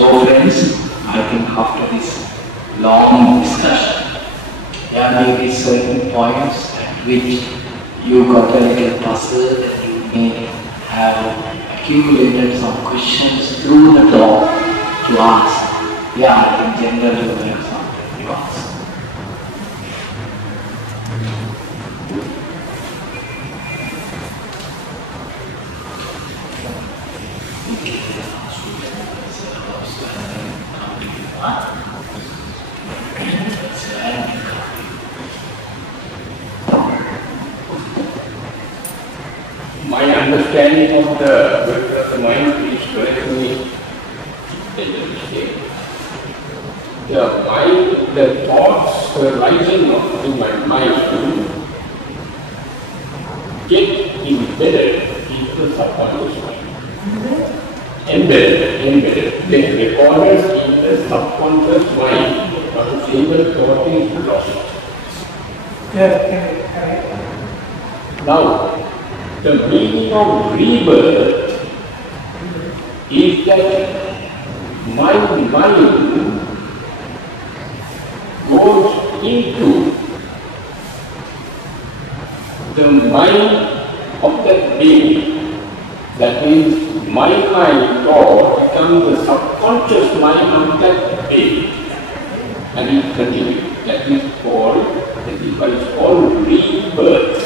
So friends, I think after this long discussion, there may be certain points at which you got a little puzzled and you may have accumulated some questions through the talk to ask. Yeah, I think generally you have something to ask. My understanding of the mind is correctly the mind, the thoughts arising in my mind get embedded into the subconscious mind. Embedded. They recorded in the subconscious mind. A single thought is lost. Now, the meaning of rebirth is that my mind goes into the mind of that being. That means my mind thought becomes the subconscious mind of that being. And it continues. That is called rebirth.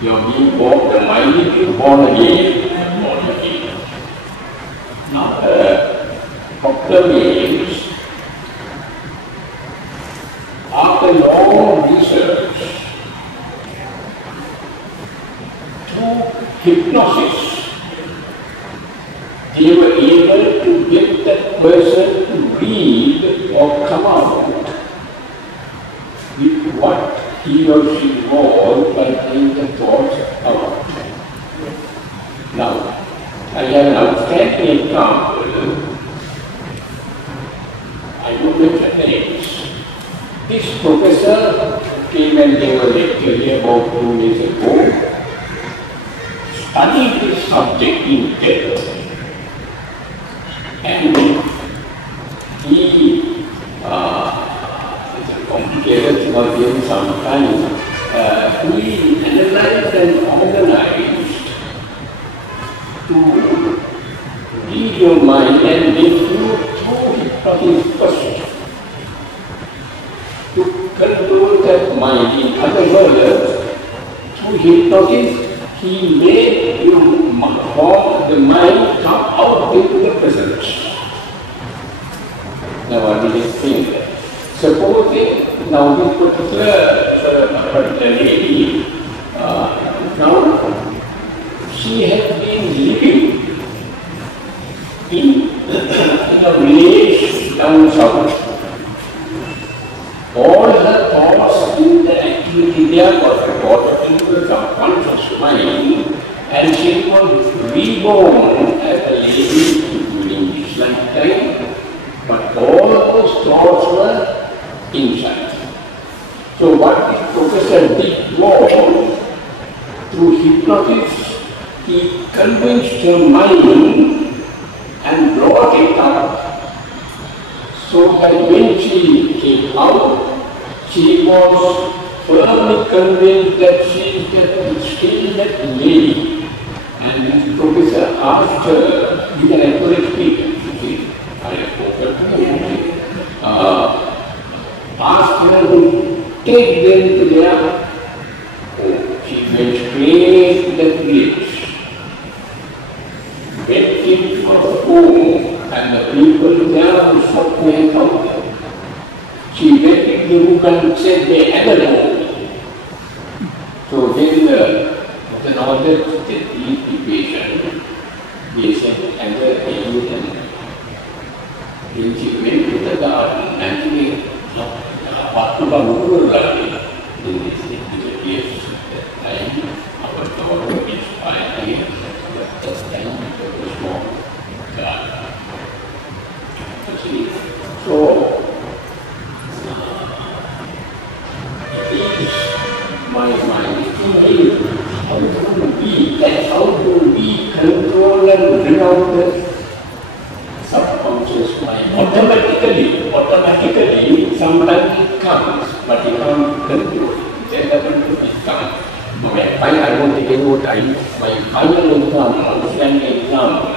You are being born, the mind is being born again. Now, Dr. means, after long research, through hypnosis, they were able to get that person to read or come out with what he or she was by taking the thoughts out. Now, I have an outstanding example. I won't mention names. This professor came and gave a lecture here about 2 years ago. Studied this subject in depth. And he complicated for him some time. We analyzed and organized to read your mind and make you through hypnosis first. To control that mind, in other words, through hypnosis, he made you form the mind come out into the present. Now what did he think? Supposing now this particular lady, now she has been living in a village down south. All her thoughts in the activity there was recorded into the subconscious mind, and she was reborn as a lady during this lifetime, but all those thoughts were inside. So what this professor did was, through hypnosis, he convinced her mind and brought it up, so that when she came out, she was firmly convinced that she is still that lady. And this professor asked her, with an accurate speaker, I have spoken to you, asked her to take them to their home. She went straight to the village, went into the home, and the people there who sought to encounter. She went in the book and said they had a home. So then all that the patient, they said, and then she went to the garden and she what about then they said, yes, that time our daughter is 5 years, but that time it was small garden. So, my mind is how do we, that's how do we control and bring out the subconscious my final example, friend example,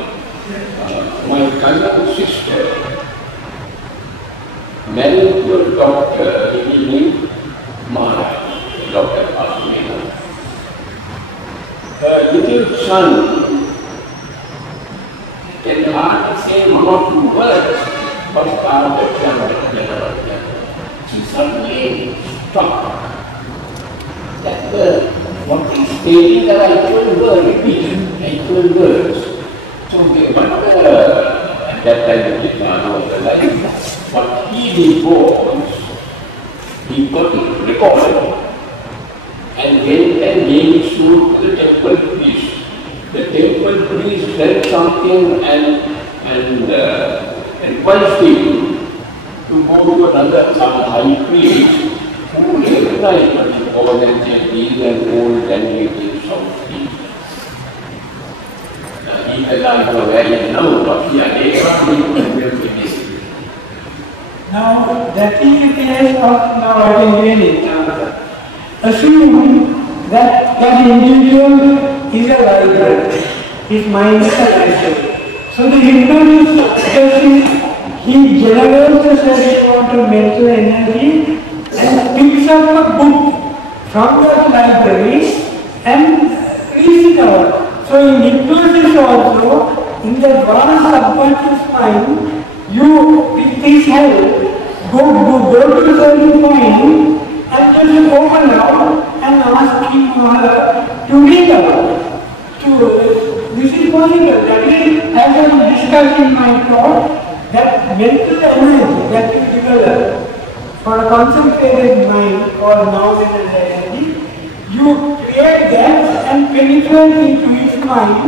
my cousin's sister married to a doctor, he named Maharaj, Dr. Bhavana. Her little son can hardly say one or two words, but she suddenly stopped. That what is stating the actual word, repeated actual words. So the at that time the man was alive. What he did was, he got it recorded and went and gave it to the temple priest. The temple priest read something and advised him to go to another high priest who recognized that more than 10 years and old and living something. He said, I know where you know, but he had a now, that is the case of now I can really assume that individual is a library, his mind is a library. So the hypnotist he generates a certain amount of mental energy and picks up a book from that library and reads it out. So in hypnosis also, in the vast subconscious mind, you, with his help, go to a certain point and just open out and ask him or her to read out. This is possible. That is, as I discussed in my talk, that mental energy that you develop for a concentrated mind or nominal energy, you create that and penetrate into his mind,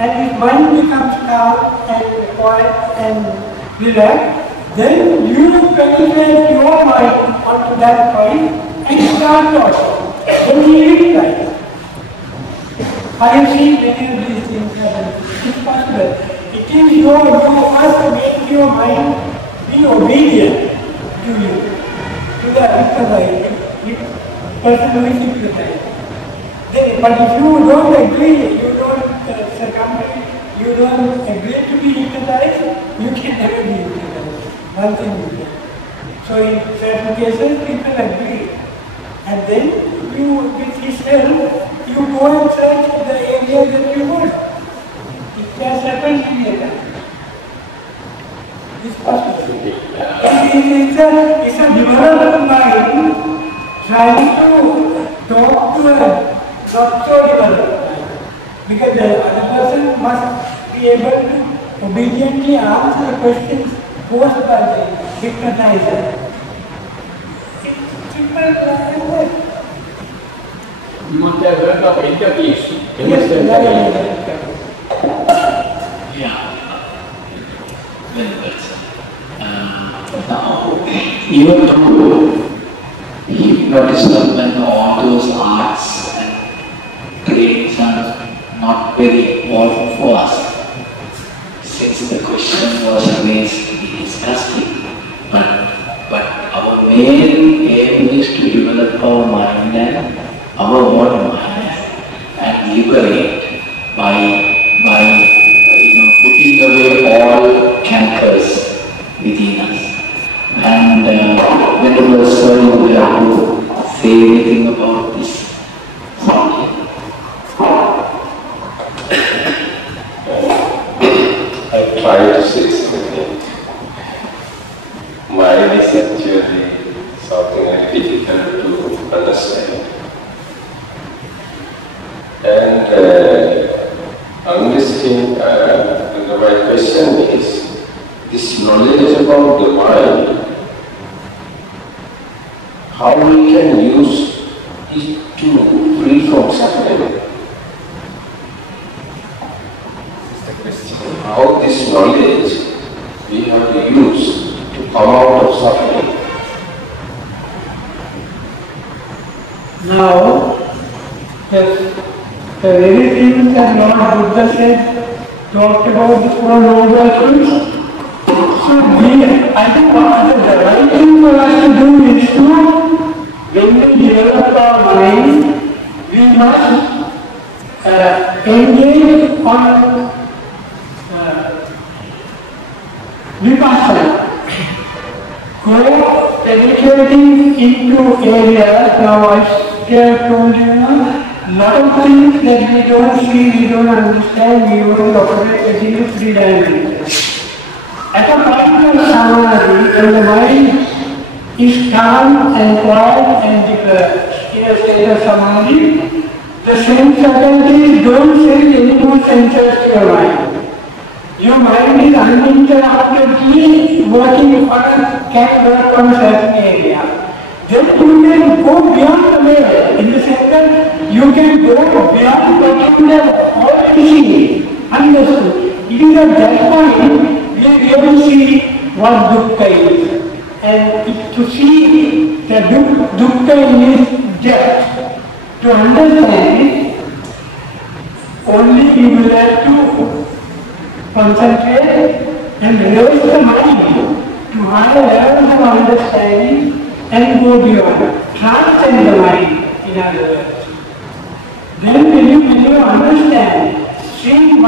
and his mind becomes calm and quiet and relaxed. Then you penetrate your mind onto that point and start talking. Then he replies. I have seen many of these things happen. It's possible. It is you must make your mind be obedient to you, to the person who is hypnotized. But if you don't agree, you don't succumb, you don't agree to be hypnotized, you can never be hypnotized. One thing you can. So in certain cases, people agree. And then you, with his help, you go and search the area that you want. It has happened here. It's possible. It's a developed mind trying to talk to a not so developed mind. Because the other person must be able to obediently answer the questions posed by the hypnotizer. It's simple like that. You must have heard of interviews. Yeah. Very good. Now, even though hypnotism and all those arts and traits are not very important for us, since the question was raised, we discussed it. But our main aim is to develop our mind and our own mind and liberate by putting away all cankers within us. And whenever sir you have to say anything about this something. I try to say something. Mine is actually something very difficult to understand. And my question is, this knowledge about the mind, how we can use it to free from suffering? How this knowledge we have to use to come out of suffering? Now, the very things that Lord Buddha said, talked about the four noble truths. So I think the right thing for us to do is to, when we develop our mind, we must engage on vipassana. Go penetrating into areas. Now I have told you a lot of things that we don't see, we don't understand, we only operate into 3 dimensions. At a point of samadhi, when the mind is calm and quiet and in a state of samadhi, the sense faculties don't send any more senses to your mind. Your mind is uninterruptedly working can work on a certain area. Then you can go beyond the veil. In the sense that you can go beyond what you have already seen, understood. It is at that point we really see what dukkha is. And to see the dukkha in its depth, to understand it, only you will have to concentrate and raise the mind to higher levels of understanding and go beyond, transcend the mind, in other words. Then when you understand, see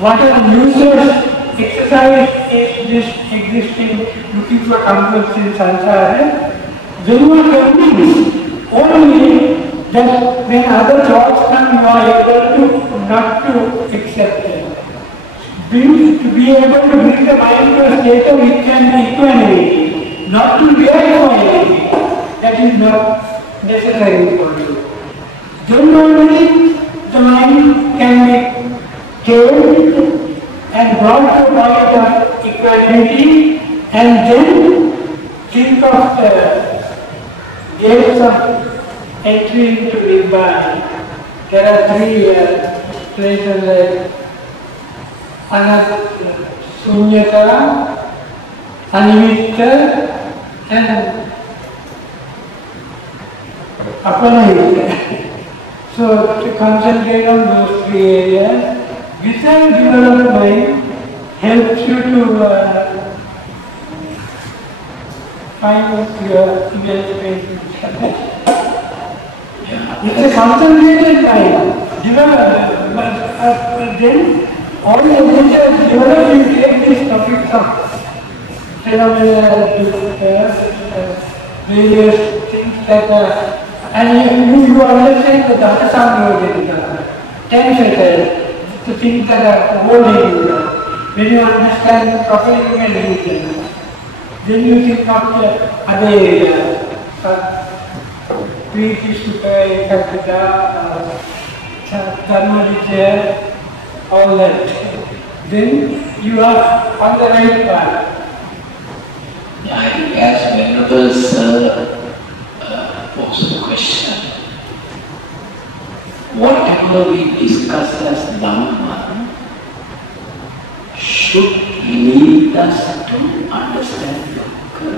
what are useless exercise is this existing, looking for comforts in samsara, when you are convinced only that when other thoughts come, you are able to not to accept them. To be able to bring the mind to a state of equanimity, not to react for anything, that is not necessary for you. Then only the mind can be tamed and brought to a point of equanimity, and then think of the gates of entry into Nibbana. There are 3 places like Sunyata, Animitta, and Apanahita. So to concentrate on those 3 areas, without developed mind helps you to find your emancipation. It's a concentrated mind. Then all the teachers develop, you take these topics of phenomena, various things that and you understand the Dhamma Samyojana, 10 fetters, the things that are holding you. When you understand properly, you can do them. Then you think of the other areas. Priti Sukha, Ekapita, Dharma Vicaya, all that. Then you are on the right path. I think as Venerable Sir posed the question, whatever we discuss as Dhamma should lead us to understand dukkha,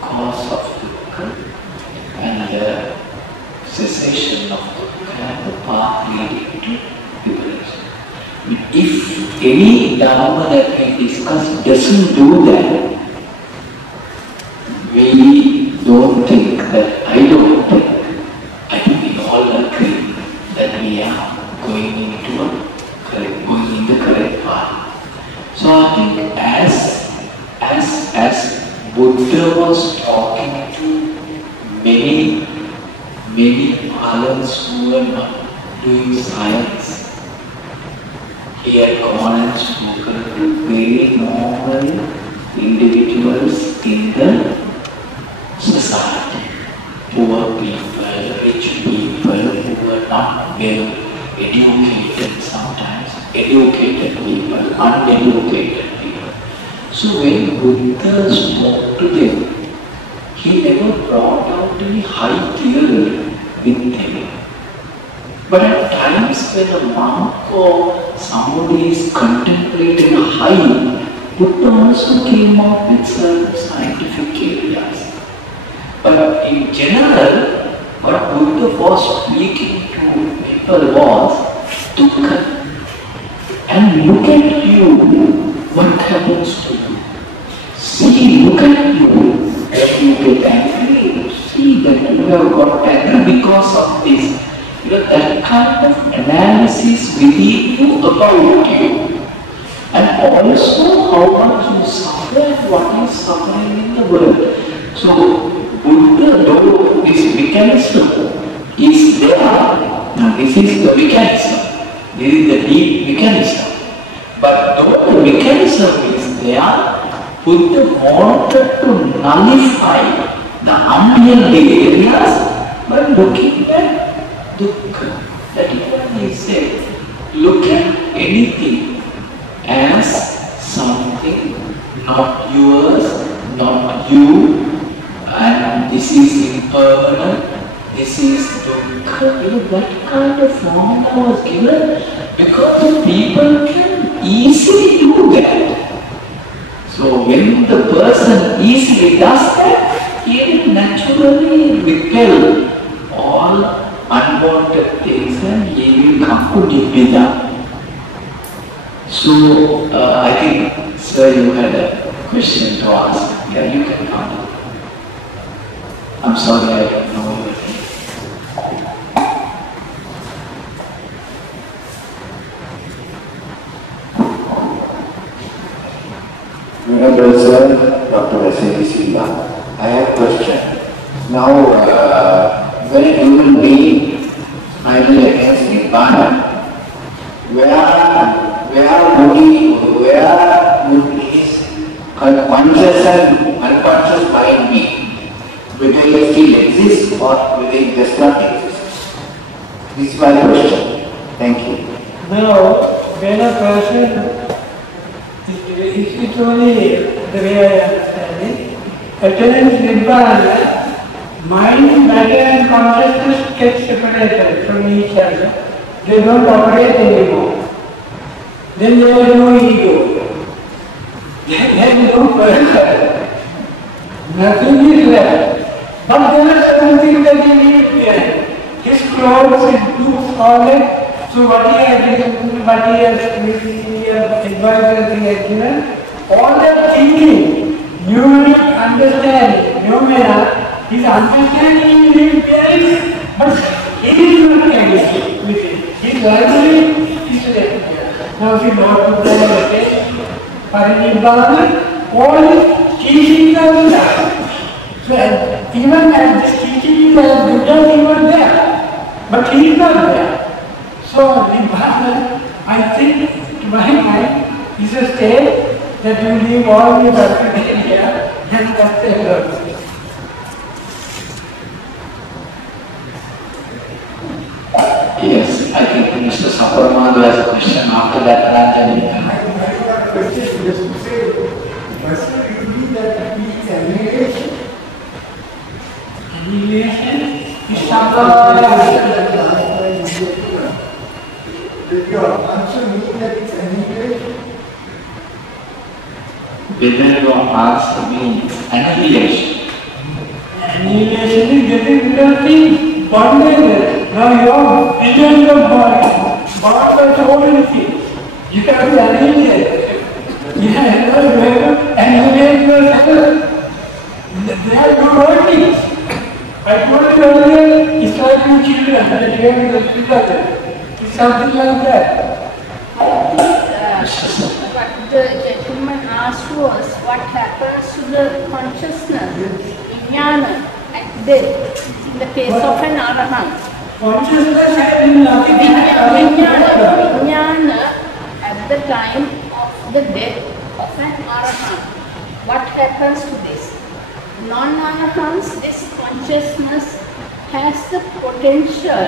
cause of dukkha, and the cessation of dukkha and the path leading to liberation. If any Dhamma that we discuss doesn't do that, we don't think that, I don't think, I think we all agree that we are going in the correct path. So I think as Buddha was talking to many Palans who were not doing science, he had gone and spoken to very normal individuals in the society, poor people, rich people who were not well educated sometimes, educated people, uneducated people. So when Buddha spoke to them, he never brought out any high theory with him. But at times when a monk or somebody is contemplating high, Buddha also came up with certain scientific areas. But in general, what Buddha was speaking to people was, dukkha, and look at you, what happens to you. See, look at you, when you get angry, see that you have got angry because of this. that kind of analysis within you about you. And also how much you suffer and what is suffering in the world. So Buddha, though this mechanism is there, now this is the mechanism, this is the deep mechanism. But though the mechanism is there, Buddha wanted to nullify the unhealthy areas by looking at dukkha. That is what he said, look at anything as something not yours, not you, and this is impermanent, this is dukkha. That kind of formula was given because the people can easily do that. So when the person easily does that, he will naturally repel all unwanted things and he will come to Nibbida. So I think, sir, you had a question to ask. Yeah, you can come. I'm sorry, I don't know your name. Honorable Sir, Dr. S.A.D. Silva, I have a question. Now, when a human being finally against Bhavana, where would his conscious and unconscious mind be? Whether he still exists or whether he does not exist? This is my question. Thank you. Now, when a person, it's only the way I understand it, attains Nibbana, mind, matter and consciousness get separated from each other. They don't operate anymore. Then there is no ego. There is no person. Nothing is left. But there is something that he needs there. His clothes, his boots, all that. So what he has advised he has given, all that thinking, unique understanding, phenomena, his understanding is there, but he is not engaged with it. His library is there. Now if you go to the Parinibbana, all his teachings are there. So even as this teaching is as good as he was there, but he is not there. So Nibbana, I think, to my mind, is a state that you leave all your suffering here and that's the Yes, I think Mr. Saparmadu has a question. After that, Ranjan. must it be that we annihilation? Annihilation is your answer means that it's annihilation? Whether your answer means annihilation. Annihilation is getting rid of things, bondage. Now you are beyond the body, bought by so many things. You have to annihilate. You have to annihilate yourself. They are good workings. I told you earlier, it's like two children that you have to split up. It's something like that. What the gentleman asked was, what happens to the consciousness, vijnana, at death, in the case of an arahant? Consciousness has nothing to Vijnana at the time of the death of an arahant. What happens to this? Non-arahants, this consciousness has the potential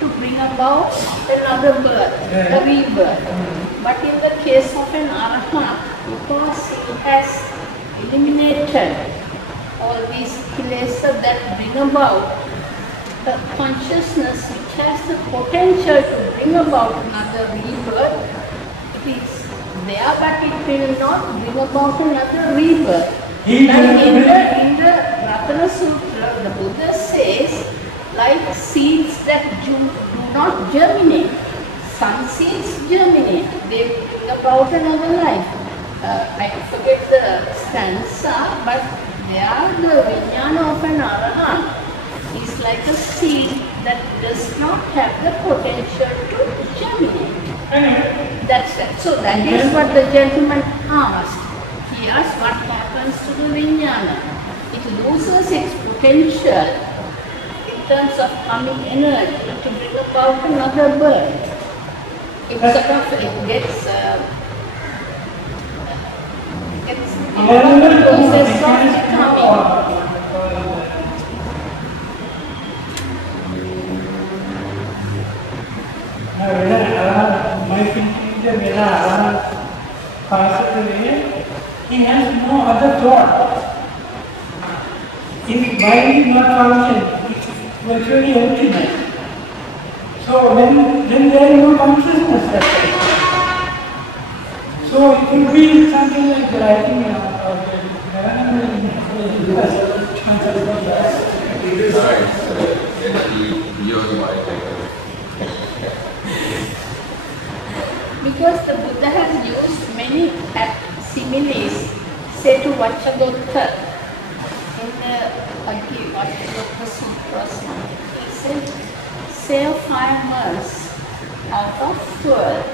to bring about another birth, a rebirth. But in the case of an arahant, because he has eliminated all these kilesa that bring about the consciousness which has the potential to bring about another rebirth, it is there, but it will not bring about another rebirth. And in the Ratana Sutra, the Buddha says, like seeds that do not germinate, some seeds germinate, they bring about another life. I forget the stanza, but they are the vijnana of an arahant. It's like a seed that does not have the potential to germinate. That's it. So that is what the gentleman asked. He asked what happens to the vijnana. It loses its potential in terms of coming energy to bring about another birth. It sort of gets another process of becoming. My thinking is that when Arahant passes away, he has no other thought. His mind is not functioning, it's virtually emptiness. So then there is no consciousness at all. So it could be something like that. I think because the Buddha has used many similes, say to Vachagotta in the Vachagotta Sutras. He said, say of 5 months out of 12,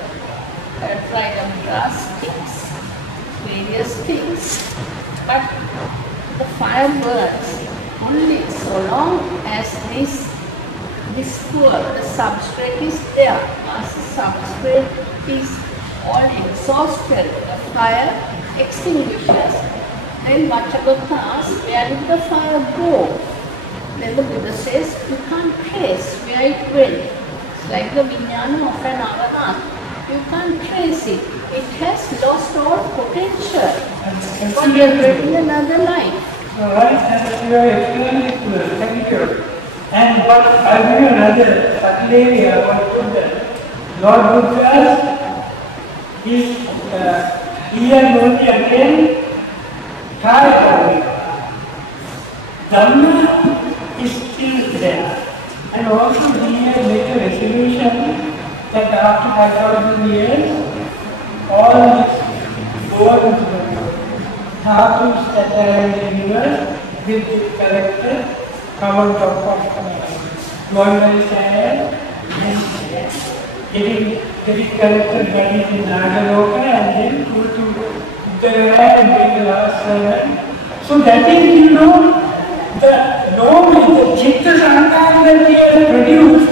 tried of grass sticks, various things, but the fire burns only so long as this fuel, the substrate is there. Once the substrate is all exhausted, the fire extinguishes. Then Vachagotta asks, where did the fire go? Then the Buddha says, you can't trace where it went. It's like the vijnana of an arahant. You can't trace it. It has lost all potential. But you're living another life. Right, you are explaining to us. Thank you. And but I'll give you another subtle area about Buddha. Lord Buddha is he has only again tried Dhamma is still there. And also he has made a resolution that after 5,000 years, all these worlds, dhatus that are in the universe will be collected, covered top of ordinary sand, and getting collected bodies in Nagaloka and then go to the and bring the last servant. So that is, you know, the knowledge, the chitta sankara that he has produced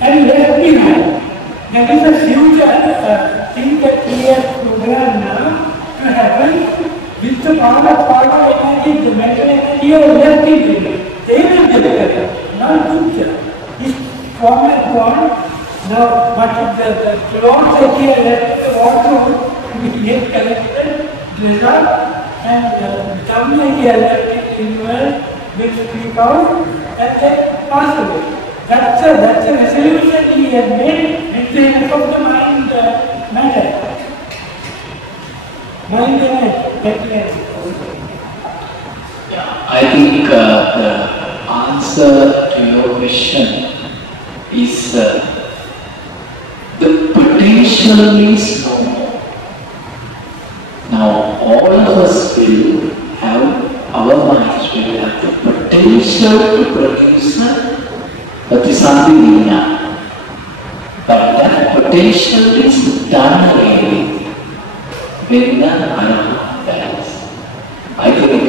and left behind. That is a future thing that he has programmed now to happen with the power of energy, the mental energy has left it. They will get better, not future. His form and form, now but the clothes that he has left the water will get collected, dissolved, and the Dhamma he has left in the universe will speak out and then pass away. That's a resolution he has made with the help of the mind matter. Mind matter. I think the answer to your question is the potential is no. Now all of us will have, our minds will have the potential to produce Patisanti Vijnana. But that potential is done away when the Arahant dies. I think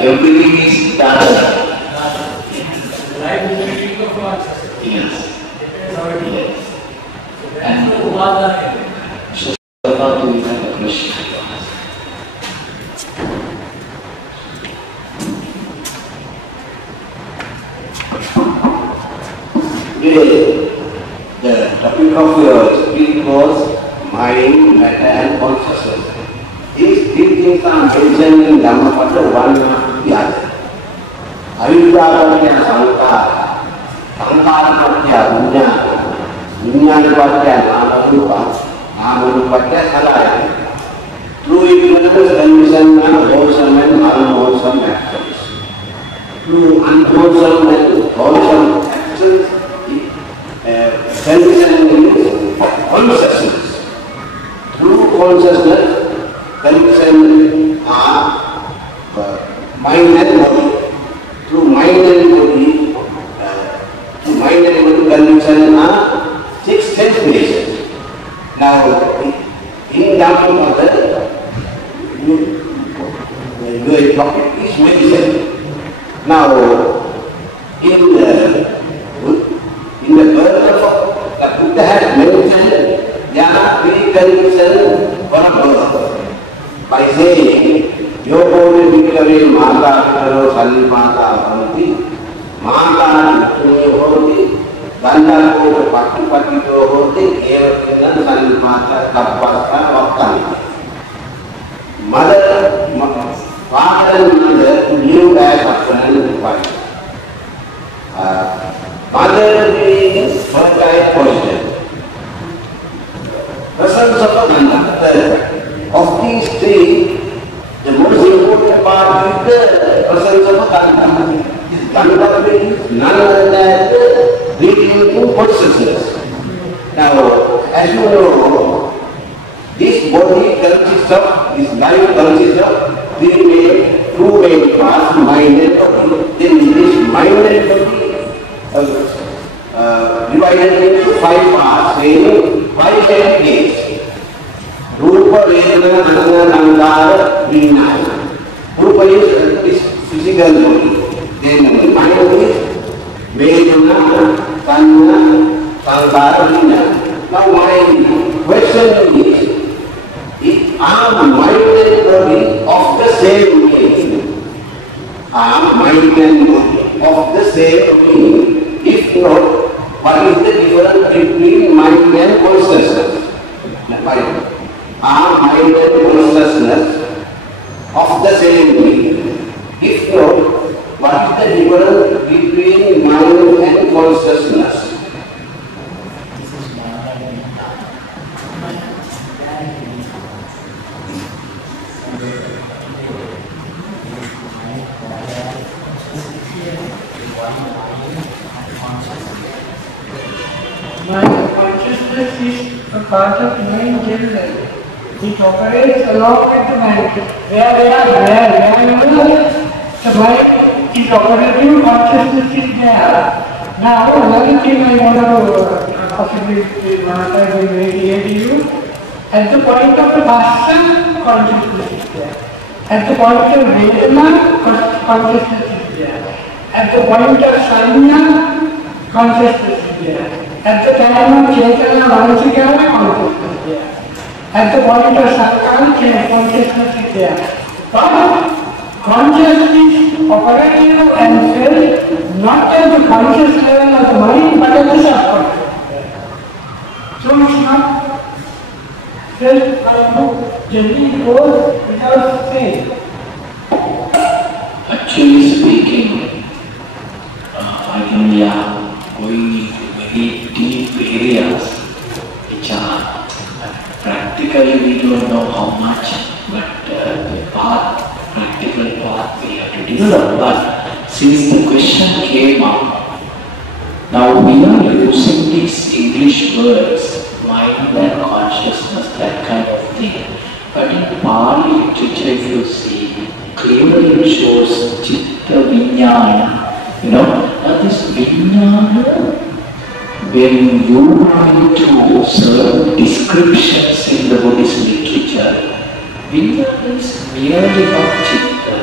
everything is done. Yes. And so now do we have a question? The topic of your speech was mind, matter and consciousness. These three things are mentioned in Dhammapada one after the other. Avidyāvadya sankara, sankarapadya vijnana, vijnanapadya namarupa, namarupadya salaya. Through ignorance, condition and wholesome and unwholesome actions. Through unwholesome and wholesome actions, condition is consciousness. Through consciousness, condition body, mind and body condition are 6 sense creations. Now, in Dhamma Mother, your topic is medicine. Now, in the birth of the Buddha has mentioned there are 3 conditions for a birth. By saying, Yoga Vikare Mata Pitaro Salmata Bhanti, Mata Pitaro Hoti, Ganda Kota Patipatito Hoti, Evatina Salmata Tapasta Vaktani. Father and mother live as husband and wife. Mother being fertile position. Presence of a Ganda. Of these 3, the most important part is the presence of a Ganda. This Ganda is none other than leading to consciousness. Now, as you know, this body consists of, this life consists of 2 main parts, mind and body. Then this mind and body divided into 5 parts, saying 5 entities. Rupa, Vedana, Dana, Ankara, Vijnana. Rupa is physical body. Then mind is Vedana, Dana, Ankara, Vijnana. Now my question is are mind and body of the same being? Are mind and body of the same being? If not, what is the difference between mind and consciousness? Are mind and consciousness of the same being? If not, what is the difference between mind and consciousness? Consciousness is a part of mind generally. It operates along with the mind. Where the mind is operating, consciousness is there. Now, another thing I want to possibly radiate you, at the point of the Bhasha, consciousness is there. At the point of Vedana, consciousness is there. At the point of Sanya, consciousness is there. At the time of Chetana Mansikara, consciousness is there. At the point of Sankara, consciousness is there. But consciousness operating and felt not at the conscious level of the mind, but at the subconscious. So it's not felt by you, generally goes without saying. Actually speaking, I think we are going into very deep areas which are practically we don't know how much, but the practical path we have to develop. But since the question came up, now we are using these English words, mind and consciousness, that kind of thing. But in Pali literature, if you see, clearly it shows Chitta Vijnana. You know, now this Vijnana, when you go into certain descriptions in the Buddhist literature, Vijnana is merely not Chitta.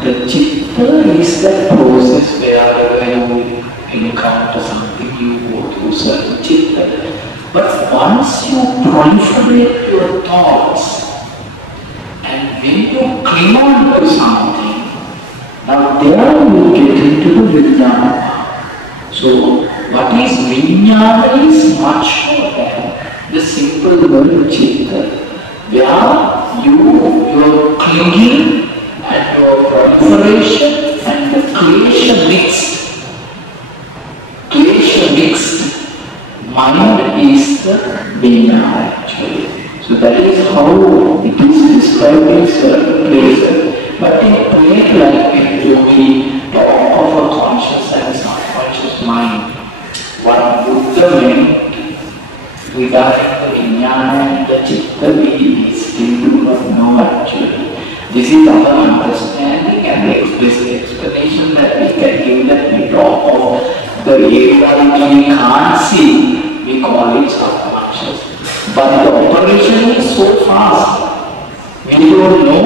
The Chitta is that process where when you encounter something, you go through certain Chitta. But once you proliferate your thoughts, and when you cling on to something, now there you get into the Vijnana. So, what is Vijnana is much more than the simple word Chitta, where your clinging and your proliferation and the klesha mixed mind is the Vijnana actually. So that is how it is described in certain places. But in a place like when we talk of a conscious and subconscious mind, what Buddha meant regarding the Vijnana and the Chitta, we still do not know actually. This is our understanding and best explanation that we can give that we talk of the area which we can't see, we call it subconscious. But the operation is so fast. We don't know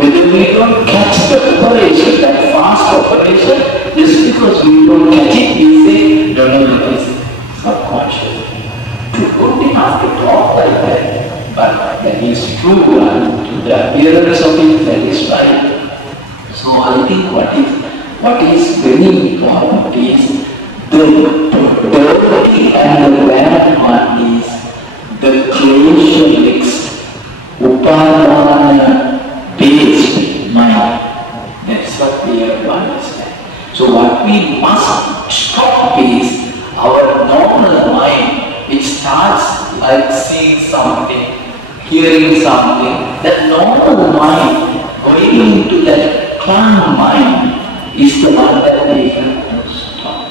whether we don't catch the operation, that fast operation, just because we don't catch it, we say, no, it is subconscious. You don't have to talk like that, but that is true, and the appearance of it, that is right. So I think what is very important is the dirty and the bad one is the closure mixed Bhavana based mind. That's what we have to understand. So what we must stop is our normal mind, which starts like seeing something, hearing something. That normal mind going into that calm mind is the one that we have to stop.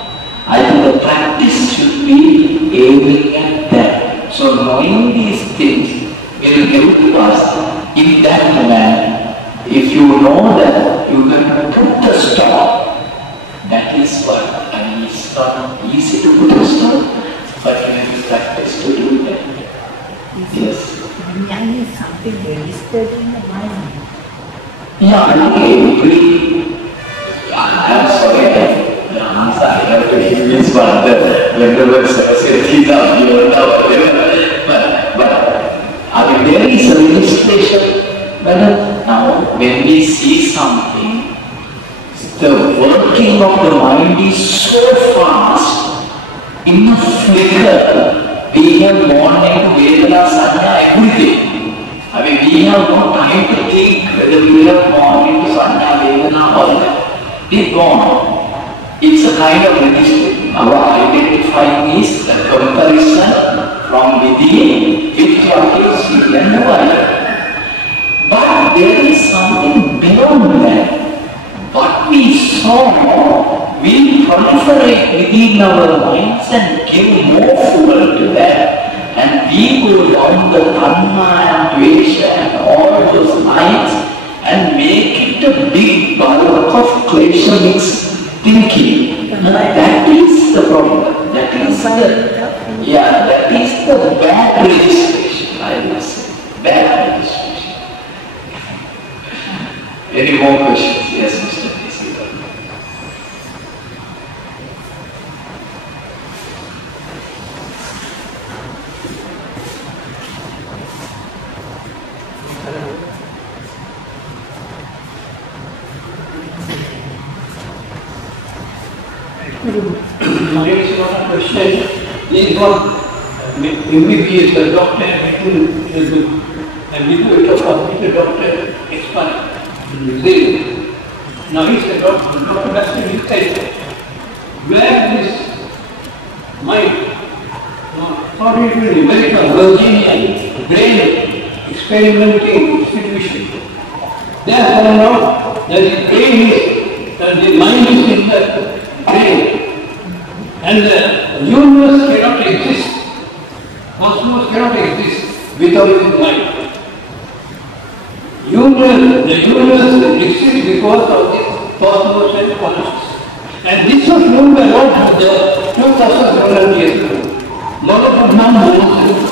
I think the practice should be aiming at that. So knowing these things will help us in that manner. If you know that you can put the stop, that is what, and it's not easy to put a stop, but you have to practice to do that. Yes. Jnana is something registered in the mind. Yeah, okay, I'm sorry, I have to give this one, whenever Saraswati is out, you don't know, but I mean, there is a registration. But now, when we see something, the working of the mind is so fast. In a flicker, we have gone into Vedana, Sanya, everything. I mean, we have no time to think whether we have gone into Sanya, Vedana, or that. We've gone. It's a kind of registration. Our identifying is the comparison from within with what you see and the world. But there is something beyond that. What we saw will proliferate within our minds and give more fuel to that. And we go down the tanha and dvesha and all those minds and make it a big bulk of klesha mixed thinking. That is the problem. That is that is the bad registration, I must say. Bad registration. Any more questions? Yes, Mr. PC. My question is what MBBS, the doctor, and we do it of the doctor expert. Now he's the doctor has to decide where this mind, how do you do America, Virginia, brain experimenting institution. They have found out that the brain is, that the mind is in the brain. And the universe cannot exist, cosmos cannot exist without the mind. The universe exists because of the cosmos and consciousness. And this was known by Lord Buddha 2,700 years ago. Lord of non-knowledge.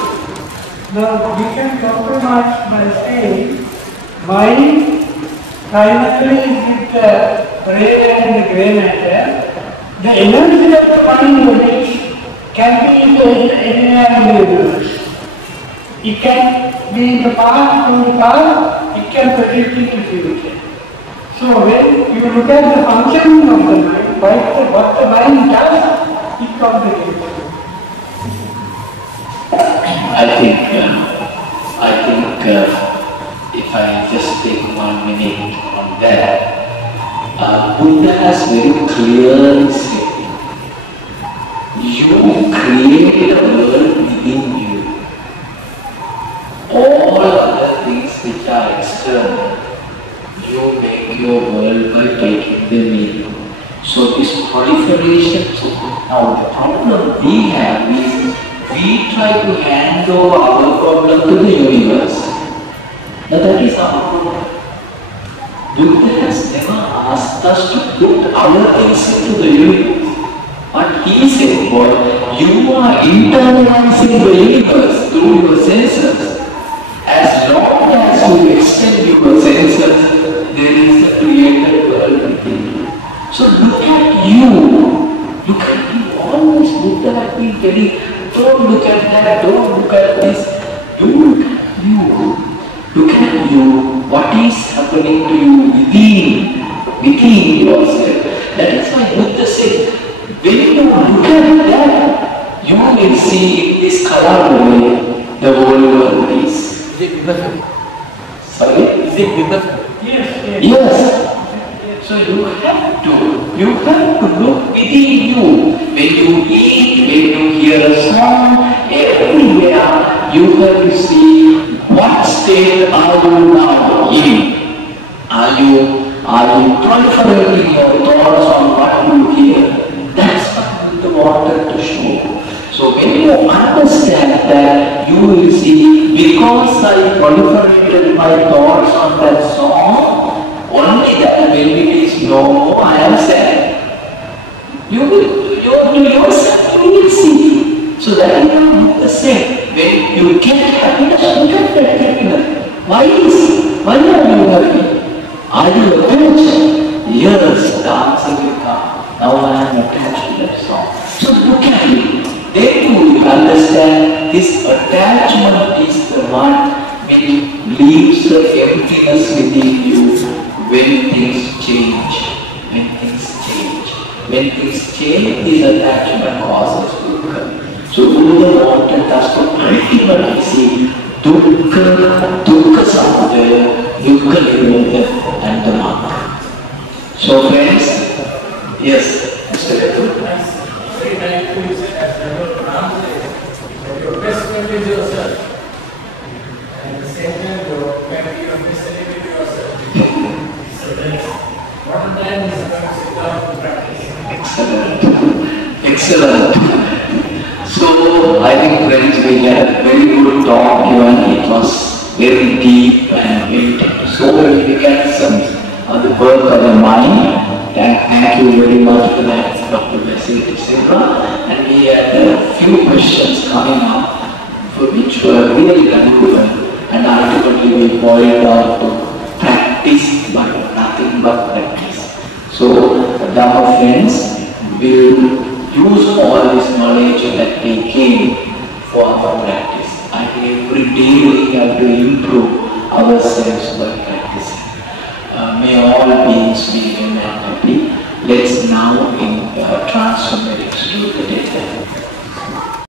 Now, we can compromise by saying mind primarily is with the brain and the grey matter. The energy of the mind can be in the universe. It can be in the past, from the past, it can predict in the future. So when you look at the functioning of the mind, what the mind does, it complicates. I think if I just take 1 minute on that, Buddha has very clearly said, you create a world within you. All other things which are external, you make your world by taking them in. So this proliferation, now the problem we have is, we try to hand over our problem to the universe. Now that is our problem. Buddha has never asked us to put our things into the universe. But he said, boy, you are internalizing the universe through your senses. As long as you extend your senses, there is a created world within you. So look at you. Look at you. Always Buddha has been very, don't look at that, don't look at this. You look at you. Look at you. What is happening to you within yourself. That is why Buddha said, when you look at that, you will see in this color way the whole world is. Is it Buddha? Sorry? Is it Buddha? Yes. Yes. So you have to look within you. When you eat, when you hear a song, everywhere you have to see what state are you now in. Are you proliferating your thoughts on what you hear? That's what the wanted to show. So when you understand that, you will see, because I proliferated my thoughts on that song, only that when it is no, I am sad. You will see. So that is what the same. When you get happiness, you get that happiness. Why are you happy? Are you attached? Yes, the answer will come. Now I am attached to that song. So look at it. Then you will understand this attachment is the one which leaves the emptiness within you when things change. When things change, this attachment causes dukkha. So Buddha wanted us to ultimately see dukkha samudaya, dukkha nirodha, and the mantra. So friends, yes, Mr. Very thankful you said as Reverend Ram said, your best friend is yourself. And at the same time, your best enemy is yourself. So that's what a time is to love to practice. Excellent. So I think friends, we had a very good talk even. It was very deep and it so many mechanisms of the birth of the mind. Thank you very much for that, Dr. Bessie, etc. And we had a few questions coming up for which were really valuable, and ultimately we boiled down to practice, but nothing but practice. So, Dharma friends, we will use all this knowledge that we gain for our practice. I think every day we have to improve ourselves by practicing. May all beings be happy. Let's now